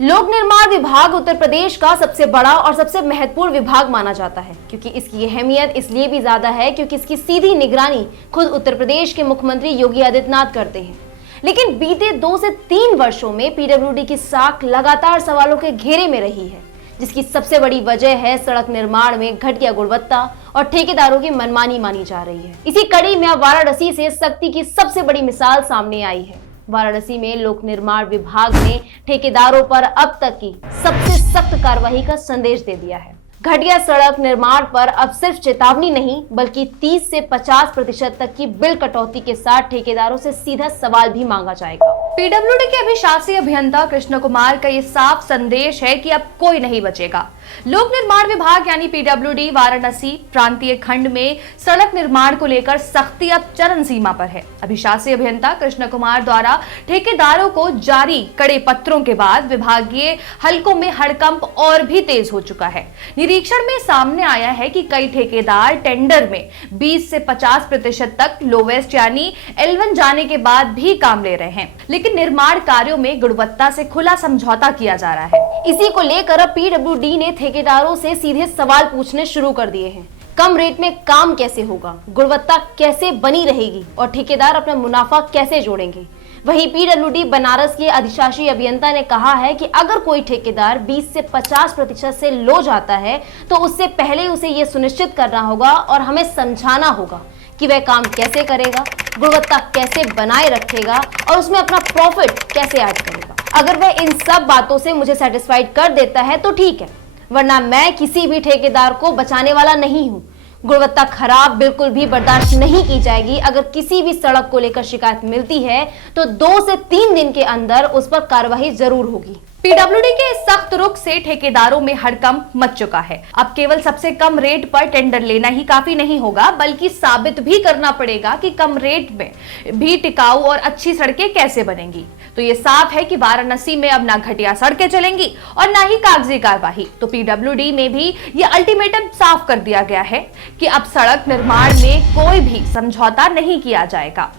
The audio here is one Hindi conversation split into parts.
लोक निर्माण विभाग उत्तर प्रदेश का सबसे बड़ा और सबसे महत्वपूर्ण विभाग माना जाता है, क्योंकि इसकी अहमियत इसलिए भी ज्यादा है क्योंकि इसकी सीधी निगरानी खुद उत्तर प्रदेश के मुख्यमंत्री योगी आदित्यनाथ करते हैं। लेकिन बीते 2 से 3 वर्षों में पीडब्ल्यूडी की साख लगातार सवालों के घेरे में रही है, जिसकी सबसे बड़ी वजह है सड़क निर्माण में घटिया गुणवत्ता और ठेकेदारों की मनमानी मानी जा रही है। इसी कड़ी में अब वाराणसी से सख्ती की सबसे बड़ी मिसाल सामने आई है। वाराणसी में लोक निर्माण विभाग ने ठेकेदारों पर अब तक की सबसे सख्त कार्रवाई का संदेश दे दिया है। घटिया सड़क निर्माण पर अब सिर्फ चेतावनी नहीं, बल्कि 30 से 50% तक की बिल कटौती के साथ ठेकेदारों से सीधा सवाल भी मांगा जाएगा। पीडब्ल्यूडी के अभिशासी अभियंता कृष्ण कुमार का ये साफ संदेश है कि अब कोई नहीं बचेगा। लोक निर्माण विभाग यानी पीडब्ल्यूडी वाराणसी प्रांतीय खंड में सड़क निर्माण को लेकर सख्ती अब चरम सीमा पर है। अभिशासी अभियंता कृष्ण कुमार द्वारा ठेकेदारों को जारी कड़े पत्रों के बाद विभागीय हलकों में हड़कंप और भी तेज हो चुका है। निरीक्षण में सामने आया है कि कई ठेकेदार टेंडर में 20 से 50% तक लोवेस्ट यानी L1 जाने के बाद भी काम ले रहे हैं, लेकिन निर्माण कार्यों में गुणवत्ता से खुला समझौता किया जा रहा है। इसी को लेकर अब पीडब्ल्यूडी ने ठेकेदारों से सीधे सवाल पूछने शुरू कर दिए हैं। कम रेट में काम कैसे होगा, गुणवत्ता कैसे बनी रहेगी और ठेकेदार अपना मुनाफा कैसे जोड़ेंगे। वहीं पीडब्ल्यूडी बनारस के अधिशासी अभियंता ने कहा है कि अगर कोई ठेकेदार 20 से 50% से लो जाता है तो उससे पहले उसे यह सुनिश्चित करना होगा और हमें समझाना होगा कि वह काम कैसे करेगा, गुणवत्ता कैसे बनाए रखेगा और उसमें अपना प्रॉफिट कैसे ऐड करेगा। अगर वह इन सब बातों से मुझे सेटिस्फाइड कर देता है तो ठीक है, वरना मैं किसी भी ठेकेदार को बचाने वाला नहीं हूं। गुणवत्ता खराब बिल्कुल भी बर्दाश्त नहीं की जाएगी। अगर किसी भी सड़क को लेकर शिकायत मिलती है तो 2 से 3 दिन के अंदर उस पर कार्रवाई जरूर होगी। पीडब्ल्यूडी के इस सख्त रुख से ठेकेदारों में हड़कंप मच चुका है। अब केवल सबसे कम रेट पर टेंडर लेना ही काफी नहीं होगा, बल्कि साबित भी करना पड़ेगा कि कम रेट में भी टिकाऊ और अच्छी सड़कें कैसे बनेंगी। तो ये साफ है कि वाराणसी में अब ना घटिया सड़कें चलेंगी और ना ही कागजी कार्यवाही। तो पीडब्ल्यूडी में भी ये अल्टीमेटम साफ कर दिया गया है कि अब सड़क निर्माण में कोई भी समझौता नहीं किया जाएगा।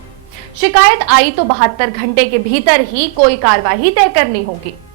शिकायत आई तो 72 घंटे के भीतर ही कोई कार्यवाही तय करनी होगी।